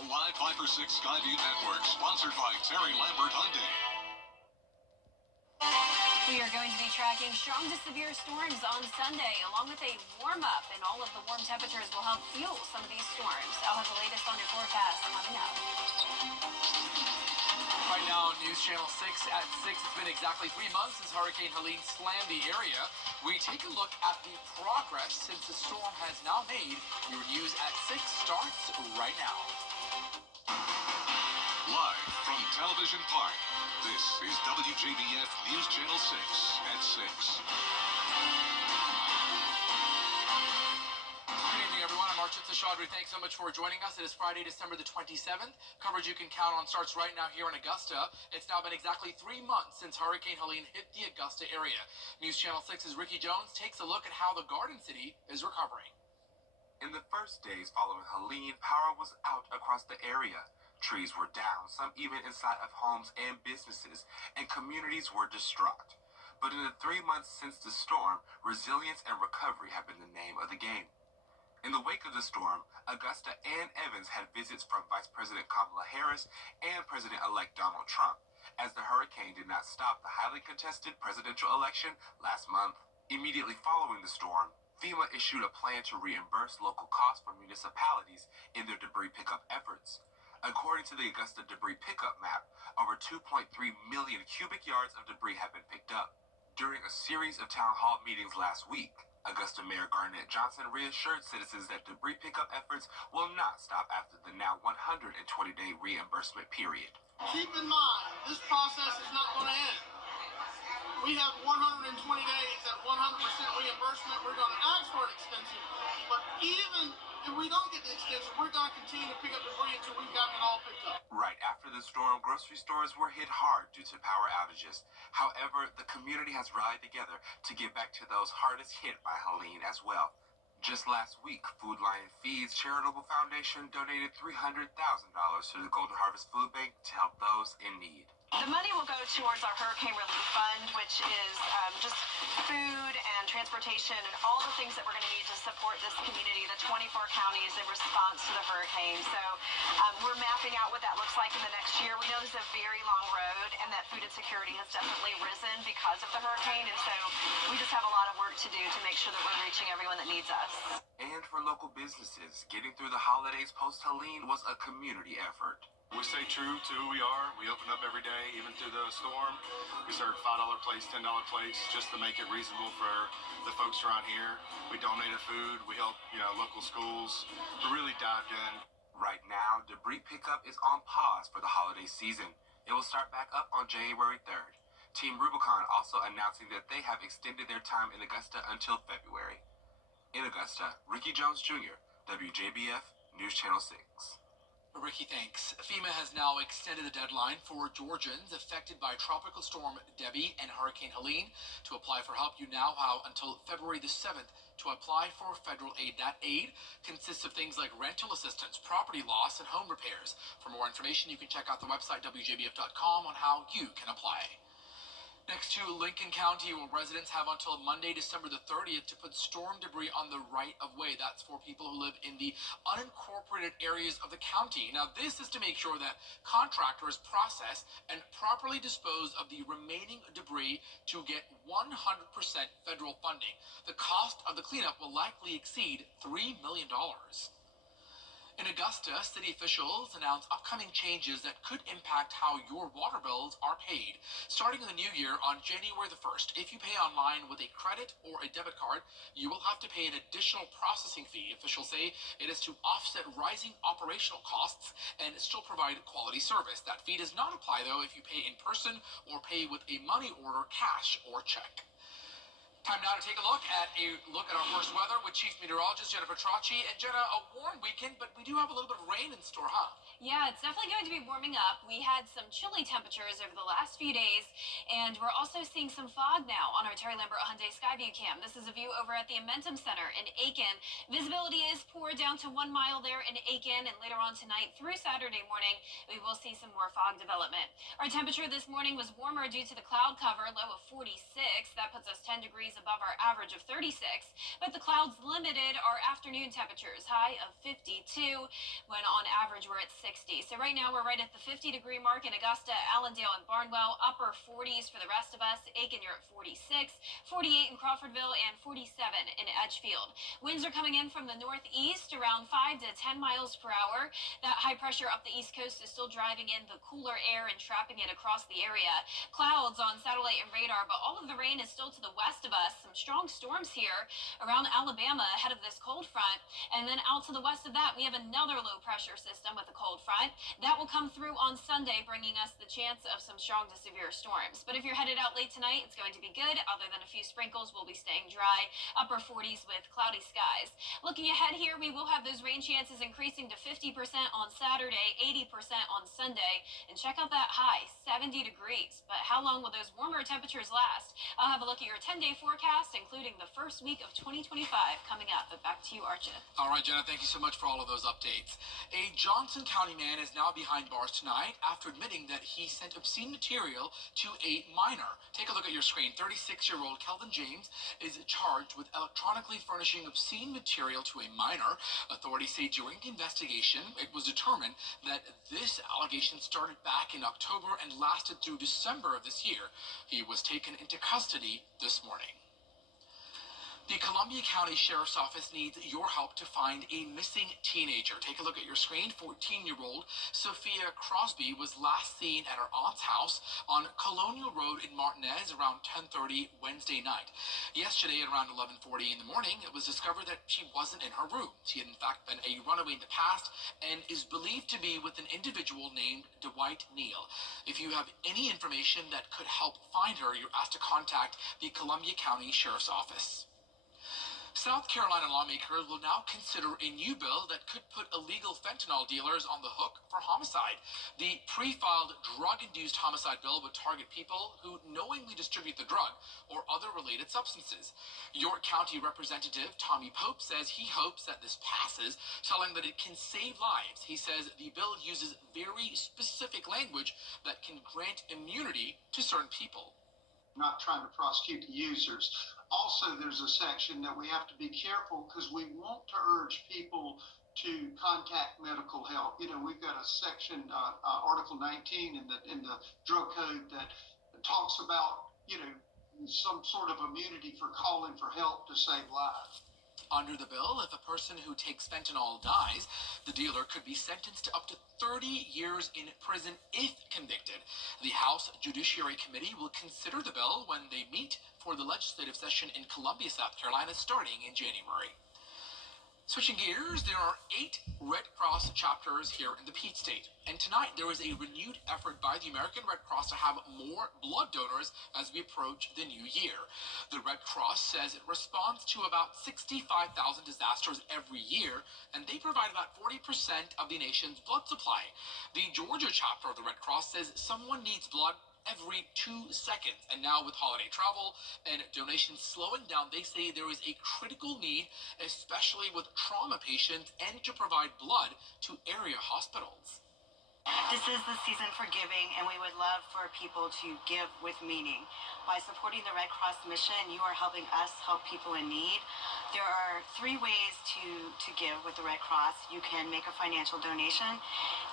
The live 5 for 6 Skyview Network, sponsored by Terry Lambert Hyundai. We are going to be tracking strong to severe storms on Sunday, along with a warm-up, and all of the warm temperatures will help fuel some of these storms. I'll have the latest on your forecast coming up. Right now, News Channel 6 at 6. It's been exactly 3 months since Hurricane Helene slammed the area. We take a look at the progress since the storm has now made. Your News at 6 starts right now. Live from Television Park, this is WJBF News Channel 6 at 6. Good evening, everyone. I'm Architect Chaudhry. Thanks so much for joining us. It is Friday, December the 27th. Coverage you can count on starts right now here in Augusta. It's now been exactly 3 months since Hurricane Helene hit the Augusta area. News Channel 6's Ricky Jones takes a look at how the Garden City is recovering. In the first days following Helene, power was out across the area. Trees were down, some even inside of homes and businesses, and communities were distraught. But in the 3 months since the storm, resilience and recovery have been the name of the game. In the wake of the storm, Augusta and Evans had visits from Vice President Kamala Harris and President-elect Donald Trump, as the hurricane did not stop the highly contested presidential election last month. Immediately following the storm, FEMA issued a plan to reimburse local costs for municipalities in their debris pickup efforts. According to the Augusta debris pickup map, over 2.3 million cubic yards of debris have been picked up. During a series of town hall meetings last week, Augusta Mayor Garnett Johnson reassured citizens that debris pickup efforts will not stop after the now 120-day reimbursement period. Keep in mind, this process is not going to end. We have 120 days at 100% reimbursement. We're going to ask for an extension, but even if we don't get the extension, we're going to continue to pick up debris until we've gotten it all picked up. Right after the storm, grocery stores were hit hard due to power outages. However, the community has rallied together to give back to those hardest hit by Helene as well. Just last week, Food Lion Feeds Charitable Foundation donated $300,000 to the Golden Harvest Food Bank to help those in need. The money will go towards our Hurricane Relief Fund, which is just food and transportation and all the things that we're going to need to support this community, the 24 counties in response to the hurricane. So we're mapping out what that looks like in the next year. We know this is a very long road and that food insecurity has definitely risen because of the hurricane. And so we just have a lot of work to do to make sure that we're reaching everyone that needs us. And for local businesses, getting through the holidays post-Helene was a community effort. We stay true to who we are. We open up every day, even through the storm. We serve $5 plates, $10 plates, just to make it reasonable for the folks around here. We donated food. We help, local schools. We really dived in. Right now, debris pickup is on pause for the holiday season. It will start back up on January 3rd. Team Rubicon also announcing that they have extended their time in Augusta until February. In Augusta, Ricky Jones Jr., WJBF News Channel 6. Ricky, thanks. FEMA has now extended the deadline for Georgians affected by Tropical Storm Debbie and Hurricane Helene to apply for help. You now have until February the 7th to apply for federal aid. That aid consists of things like rental assistance, property loss, and home repairs. For more information, you can check out the website WJBF.com on how you can apply. Next to Lincoln County, where residents have until Monday, December the 30th to put storm debris on the right-of-way. That's for people who live in the unincorporated areas of the county. Now, this is to make sure that contractors process and properly dispose of the remaining debris to get 100% federal funding. The cost of the cleanup will likely exceed $3 million. In Augusta, city officials announced upcoming changes that could impact how your water bills are paid. Starting in the new year on January the 1st, if you pay online with a credit or a debit card, you will have to pay an additional processing fee. Officials say it is to offset rising operational costs and still provide quality service. That fee does not apply, though, if you pay in person or pay with a money order, cash, or check. Time now to take a look at our first weather with Chief Meteorologist Jenna Petracci. And Jenna, a warm weekend, but we do have a little bit of rain in store, huh? Yeah, it's definitely going to be warming up. We had some chilly temperatures over the last few days, and we're also seeing some fog now on our Terry Lambert Hyundai Skyview cam. This is a view over at the Amentum Center in Aiken. Visibility is poor down to 1 mile there in Aiken, and later on tonight through Saturday morning, we will see some more fog development. Our temperature this morning was warmer due to the cloud cover, low of 46. That puts us 10 degrees above our average of 36, but the clouds limited our afternoon temperatures, high of 52, when on average we're at 6 60. So right now we're right at the 50-degree mark in Augusta, Allendale, and Barnwell. Upper 40s for the rest of us. Aiken, you're at 46, 48 in Crawfordville, and 47 in Edgefield. Winds are coming in from the northeast around 5 to 10 miles per hour. That high pressure up the east coast is still driving in the cooler air and trapping it across the area. Clouds on satellite and radar, but all of the rain is still to the west of us. Some strong storms here around Alabama ahead of this cold front. And then out to the west of that, we have another low pressure system with a cold front. That will come through on Sunday, bringing us the chance of some strong to severe storms. But if you're headed out late tonight, it's going to be good. Other than a few sprinkles, we'll be staying dry. Upper 40s with cloudy skies. Looking ahead here, we will have those rain chances increasing to 50% on Saturday, 80% on Sunday. And check out that high, 70 degrees. But how long will those warmer temperatures last? I'll have a look at your 10-day forecast, including the first week of 2025 coming up. But back to you, Archie. All right, Jenna, thank you so much for all of those updates. A Johnson County man is now behind bars tonight after admitting that he sent obscene material to a minor. Take a look at your screen. 36-year-old Kelvin James is charged with electronically furnishing obscene material to a minor. Authorities say during the investigation, it was determined that this allegation started back in October and lasted through December of this year. He was taken into custody this morning. The Columbia County Sheriff's Office needs your help to find a missing teenager. Take a look at your screen. 14-year-old Sophia Crosby was last seen at her aunt's house on Colonial Road in Martinez around 10:30 Wednesday night. Yesterday at around 11:40 in the morning, it was discovered that she wasn't in her room. She had in fact been a runaway in the past and is believed to be with an individual named Dwight Neal. If you have any information that could help find her, you're asked to contact the Columbia County Sheriff's Office. South Carolina lawmakers will now consider a new bill that could put illegal fentanyl dealers on the hook for homicide. The pre-filed drug-induced homicide bill would target people who knowingly distribute the drug or other related substances. York County Representative Tommy Pope says he hopes that this passes, telling that it can save lives. He says the bill uses very specific language that can grant immunity to certain people. Not trying to prosecute the users. Also, there's a section that we have to be careful because we want to urge people to contact medical help. We've got a section, Article 19 in the drug code that talks about, some sort of immunity for calling for help to save lives. Under the bill, if a person who takes fentanyl dies, the dealer could be sentenced to up to 30 years in prison if convicted. The House Judiciary Committee will consider the bill when they meet for the legislative session in Columbia, South Carolina, starting in January. Switching gears, there are 8 Red Cross chapters here in the Peach State. And tonight, there is a renewed effort by the American Red Cross to have more blood donors as we approach the new year. The Red Cross says it responds to about 65,000 disasters every year, and they provide about 40% of the nation's blood supply. The Georgia chapter of the Red Cross says someone needs blood every 2 seconds. And now with holiday travel and donations slowing down, they say there is a critical need, especially with trauma patients, and to provide blood to area hospitals. This is the season for giving, and we would love for people to give with meaning. By supporting the Red Cross mission, you are helping us help people in need. There are 3 ways to give with the Red Cross. You can make a financial donation,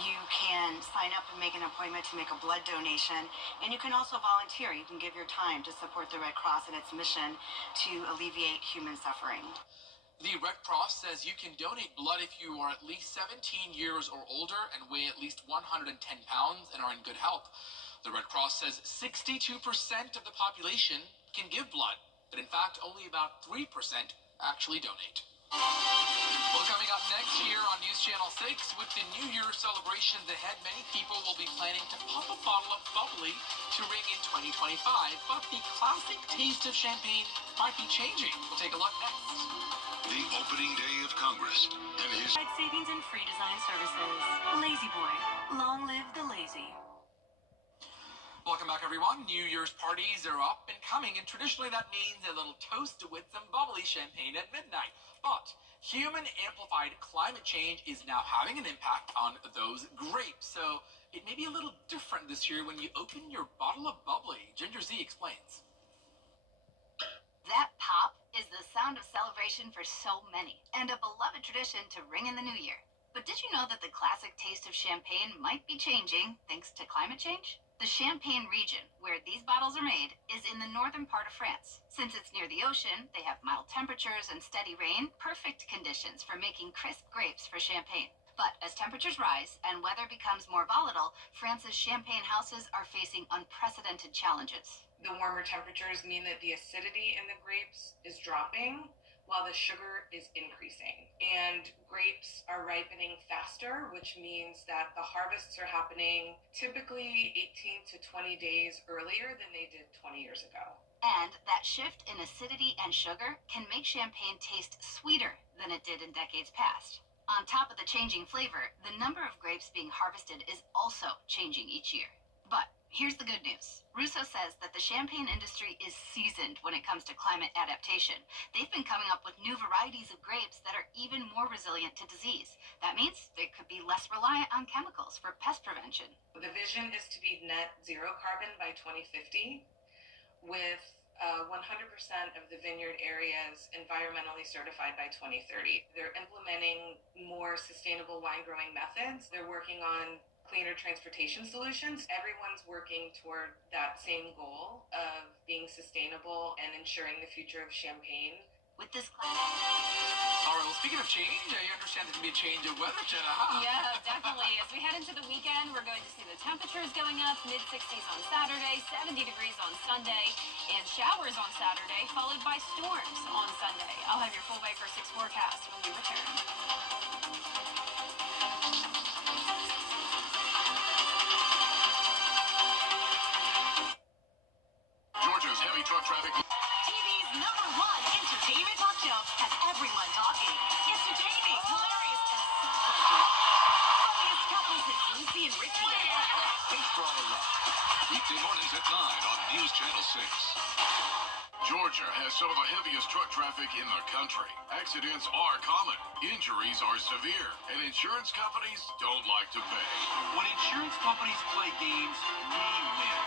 you can sign up and make an appointment to make a blood donation, and you can also volunteer. You can give your time to support the Red Cross and its mission to alleviate human suffering. The Red Cross says you can donate blood if you are at least 17 years or older and weigh at least 110 pounds and are in good health. The Red Cross says 62% of the population can give blood, but in fact only about 3% actually donate. Well, coming up next here on News Channel 6, with the New Year celebrations ahead, many people will be planning to pop a bottle of bubbly to ring in 2025, but the classic taste of champagne might be changing. We'll take a look next. The opening day of Congress and his Savings and free design services. Lazy Boy. Long live the lazy. Welcome back, everyone. New Year's parties are up and coming, and traditionally that means a little toast with some bubbly champagne at midnight. But human-amplified climate change is now having an impact on those grapes, so it may be a little different this year when you open your bottle of bubbly. Ginger Z explains. That pop is the sound of celebration for so many, and a beloved tradition to ring in the new year. But did you know that the classic taste of champagne might be changing thanks to climate change? The Champagne region, where these bottles are made, is in the northern part of France. Since it's near the ocean, they have mild temperatures and steady rain, perfect conditions for making crisp grapes for champagne. But as temperatures rise and weather becomes more volatile, France's champagne houses are facing unprecedented challenges. The warmer temperatures mean that the acidity in the grapes is dropping while the sugar is increasing. And grapes are ripening faster, which means that the harvests are happening typically 18 to 20 days earlier than they did 20 years ago. And that shift in acidity and sugar can make champagne taste sweeter than it did in decades past. On top of the changing flavor, the number of grapes being harvested is also changing each year. But here's the good news. Russo says that the champagne industry is seasoned when it comes to climate adaptation. They've been coming up with new varieties of grapes that are even more resilient to disease. That means they could be less reliant on chemicals for pest prevention. The vision is to be net zero carbon by 2050, with 100% of the vineyard areas environmentally certified by 2030. They're implementing more sustainable wine growing methods. They're working on cleaner transportation solutions. Everyone's working toward that same goal of being sustainable and ensuring the future of Champagne. With this All right, well, speaking of change, I understand there can be a change of weather, Jenna, huh? Yeah, definitely. As we head into the weekend, we're going to see the temperatures going up, mid-60s on Saturday, 70 degrees on Sunday, and showers on Saturday, followed by storms on Sunday. I'll have your full Weather 6 forecast when we return. Georgia's heavy truck traffic. TV's #1 entertainment talk show has everyone talking. It's entertaining, hilarious, and so funny. Funniest couples is Lucy and Ricky. Thanks for all the love. Weekday mornings at 9 on News Channel 6. Georgia has some of the heaviest truck traffic in the country. Accidents are common, injuries are severe, and insurance companies don't like to pay. When insurance companies play games, we win.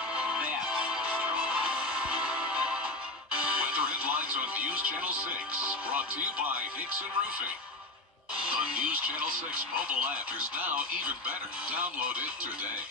That's the struggle. Weather headlines on News Channel 6. Brought to you by Nixon Roofing. The News Channel 6 mobile app is now even better. Download it today.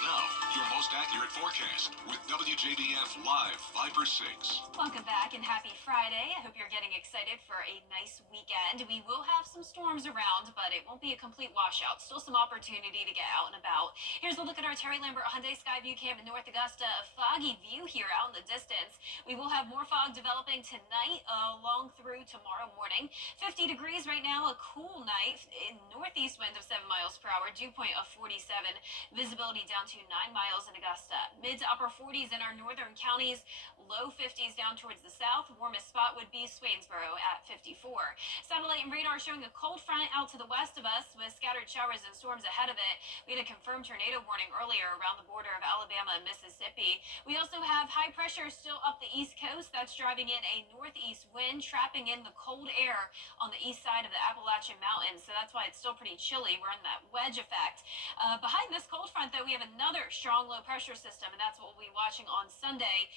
Now, your most accurate forecast with WJBF Live Viper 6. Welcome back and happy Friday. I hope you're getting excited for a nice weekend. We will have some storms around, but it won't be a complete washout. Still some opportunity to get out and about. Here's a look at our Terry Lambert Hyundai Skyview Cam in North Augusta. A foggy view here out in the distance. We will have more fog developing tonight along through tomorrow morning. 50 degrees right now, a cool night. In northeast wind of 7 miles per hour, dew point of 47. Visibility down to 9 miles in Augusta. Mid to upper 40s in our northern counties. Low 50s down towards the south. Warmest spot would be Swainsboro at 54. Satellite and radar showing a cold front out to the west of us with scattered showers and storms ahead of it. We had a confirmed tornado warning earlier around the border of Alabama and Mississippi. We also have high pressure still up the east coast. That's driving in a northeast wind, trapping in the cold air on the east side of the Appalachian Mountains. So that's why it's still pretty chilly. We're in that wedge effect. Behind this cold front, though, we have another strong low pressure system, and that's what we'll be watching on Sunday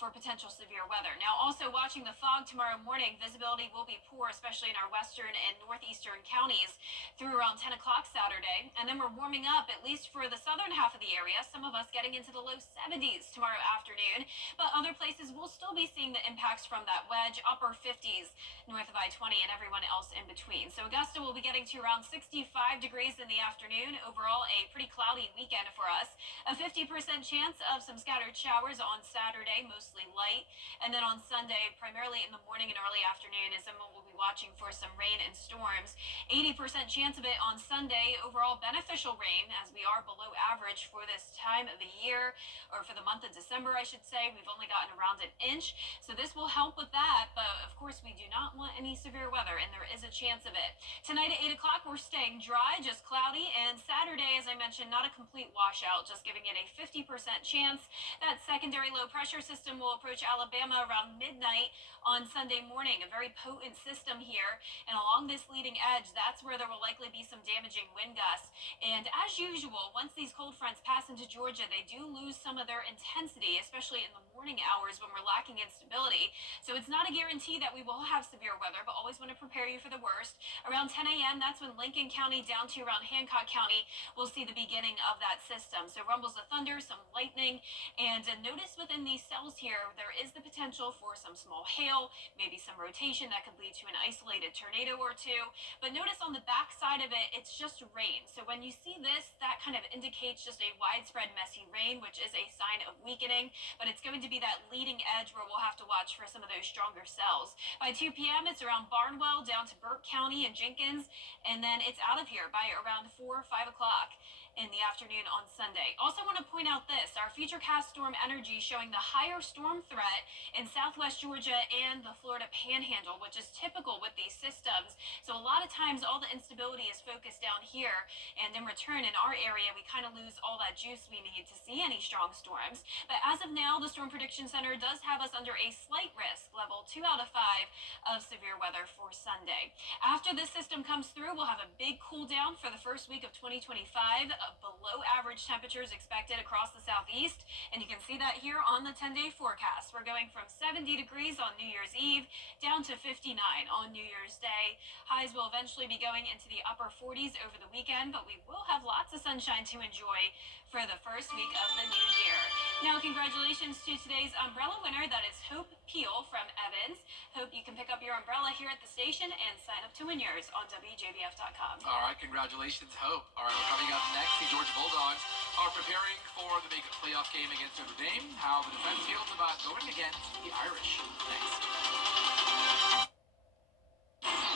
for potential severe weather. Now, also watching the fog tomorrow morning, visibility will be poor, especially in our western and northeastern counties through around 10 o'clock Saturday. And then we're warming up, at least for the southern half of the area, some of us getting into the low 70s tomorrow afternoon. But other places will still be seeing the impacts from that wedge, upper 50s north of I-20 and everyone else in between. So Augusta will be getting to around 65 degrees in the afternoon. Overall, a pretty cloudy weekend for us. A 50% chance of some scattered showers on Saturday, mostly light. And then on Sunday, primarily in the morning and early afternoon, is when we'll be watching for some rain and storms. 80% chance of it on Sunday. Overall, beneficial rain, as we are below average for this time of the year, or for the month of December, I should say. We've only gotten around an inch, so this will help with that. But of course, we do not want any severe weather, and there is a chance of it. Tonight at 8 o'clock, we're staying dry, just cloudy. And Saturday, as I mentioned, not a complete washout, just giving it a 50% chance. That secondary low pressure system will approach Alabama around midnight on Sunday morning. A very potent system. system here, and along this leading edge, that's where there will likely be some damaging wind gusts. And as usual, once these cold fronts pass into Georgia, they do lose some of their intensity, especially in the morning hours when we're lacking in stability. So it's not a guarantee that we will have severe weather, but always want to prepare you for the worst. Around 10 a.m., that's when Lincoln County down to around Hancock County will see the beginning of that system. So rumbles of thunder, some lightning, and notice within these cells here, there is the potential for some small hail, maybe some rotation that could lead to an isolated tornado or two. But notice on the back side of it, it's just rain. So when you see this, that kind of indicates just a widespread messy rain, which is a sign of weakening. But it's going to be that leading edge where we'll have to watch for some of those stronger cells. By 2 p.m., it's around Barnwell down to Burke County and Jenkins, and then it's out of here by around 4 or 5 o'clock in the afternoon on Sunday. Also want to point out this, our Futurecast Storm Energy showing the higher storm threat in southwest Georgia and the Florida Panhandle, which is typical with these systems. So a lot of times all the instability is focused down here, and in return in our area, we kind of lose all that juice we need to see any strong storms. But as of now, the Storm Prediction Center does have us under a slight risk, level 2 out of 5 of severe weather for Sunday. After this system comes through, we'll have a big cool down for the first week of 2025. Below average temperatures expected across the southeast, and you can see that here on the 10-day forecast. We're going from 70 degrees on New Year's Eve down to 59 on New Year's Day. Highs will eventually be going into the upper 40s over the weekend, but we will have lots of sunshine to enjoy for the first week of the new year. Now, congratulations to today's umbrella winner. That is Hope Peel from Evans. Hope you can pick up your umbrella here at the station and sign up to win yours on WJBF.com. All right, congratulations, Hope. All right, well, coming up next, the Georgia Bulldogs are preparing for the big playoff game against Notre Dame. How the defense feels about going against the Irish. Next.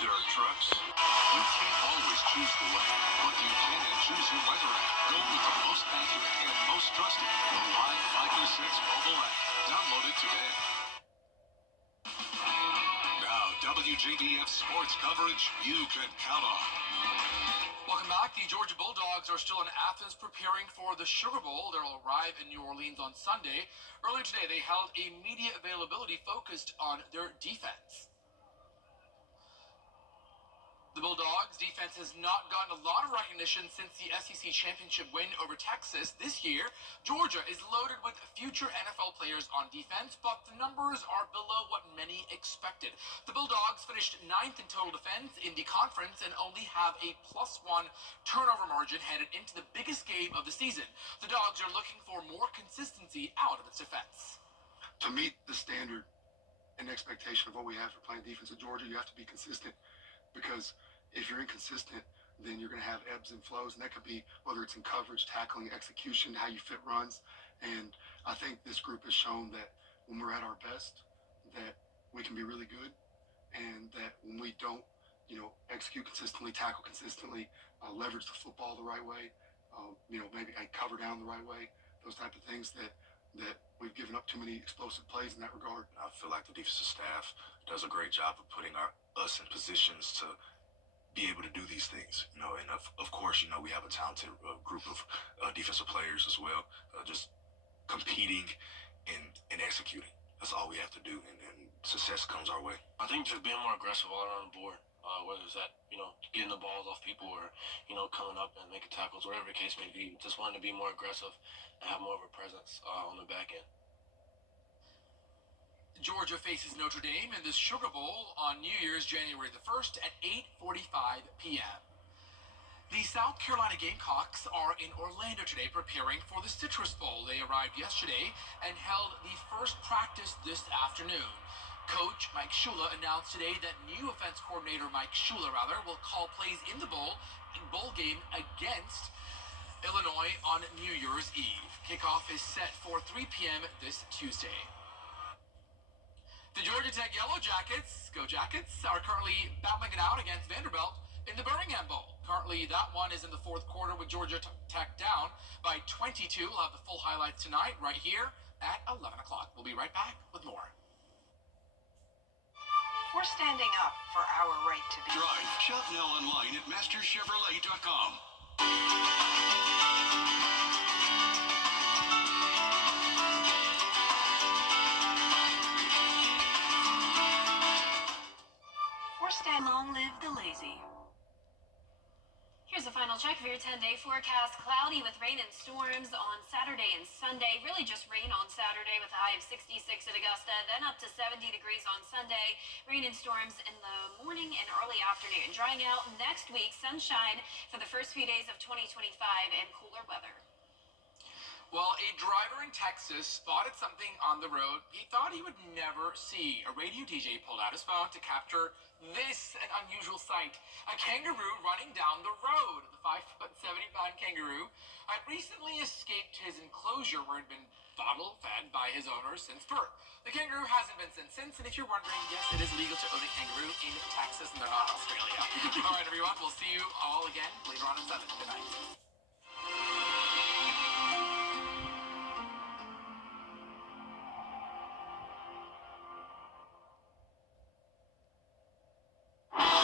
Dirt trucks. You can't always choose the way, but you can choose your weather app. Go with the most accurate and most trusted, the Live 506 mobile app. Download it today. Now, WJBF sports coverage you can count on. Welcome back. The Georgia Bulldogs are still in Athens preparing for the Sugar Bowl. They'll arrive in New Orleans on Sunday. Earlier today, they held a media availability focused on their defense. The Bulldogs' defense has not gotten a lot of recognition since the SEC championship win over Texas. This year, Georgia is loaded with future NFL players on defense, but the numbers are below what many expected. The Bulldogs finished 9th in total defense in the conference and only have a +1 turnover margin headed into the biggest game of the season. The Dogs are looking for more consistency out of its defense. To meet the standard and expectation of what we have for playing defense at Georgia, you have to be consistent. Because if you're inconsistent, then you're going to have ebbs and flows, and that could be whether it's in coverage, tackling, execution, how you fit runs. And I think this group has shown that when we're at our best, that we can be really good, and that when we don't, execute consistently, tackle consistently, leverage the football the right way, maybe cover down the right way, those type of things that we've given up too many explosive plays in that regard. I feel like the defensive staff does a great job of putting us in positions to be able to do these things, and of course, we have a talented group of defensive players as well, just competing and executing. That's all we have to do, and success comes our way. I think just being more aggressive all around the board, whether it's that, getting the balls off people or, coming up and making tackles, whatever the case may be. Just wanting to be more aggressive and have more of a presence on the back end. Georgia faces Notre Dame in the Sugar Bowl on New Year's, January the 1st at 8:45 p.m. The South Carolina Gamecocks are in Orlando today preparing for the Citrus Bowl. They arrived yesterday and held the first practice this afternoon. Coach Mike Shula announced today that new offense coordinator Mike Shula, will call plays in the bowl game against Illinois on New Year's Eve. Kickoff is set for 3 p.m. this Tuesday. The Georgia Tech Yellow Jackets, Go Jackets, are currently battling it out against Vanderbilt in the Birmingham Bowl. Currently, that one is in the fourth quarter with Georgia Tech down by 22. We'll have the full highlights tonight right here at 11 o'clock. We'll be right back with more. We're standing up for our right to be. Drive. Shop now online at masterchevrolet.com. We're check for your 10-day forecast. Cloudy with rain and storms on Saturday and Sunday. Really just rain on Saturday with a high of 66 at Augusta, then up to 70 degrees on Sunday. Rain and storms in the morning and early afternoon. Drying out next week, sunshine for the first few days of 2025 and cooler weather. Well, a driver in Texas spotted something on the road he thought he would never see. A radio DJ pulled out his phone to capture this, an unusual sight. A kangaroo running down the road. The 5'70" kangaroo had recently escaped his enclosure where it had been bottle-fed by his owner since birth. The kangaroo hasn't been seen since, and if you're wondering, yes, it is legal to own a kangaroo in Texas, and they're not Australia. All right, everyone, we'll see you all again later on at 7. Good night.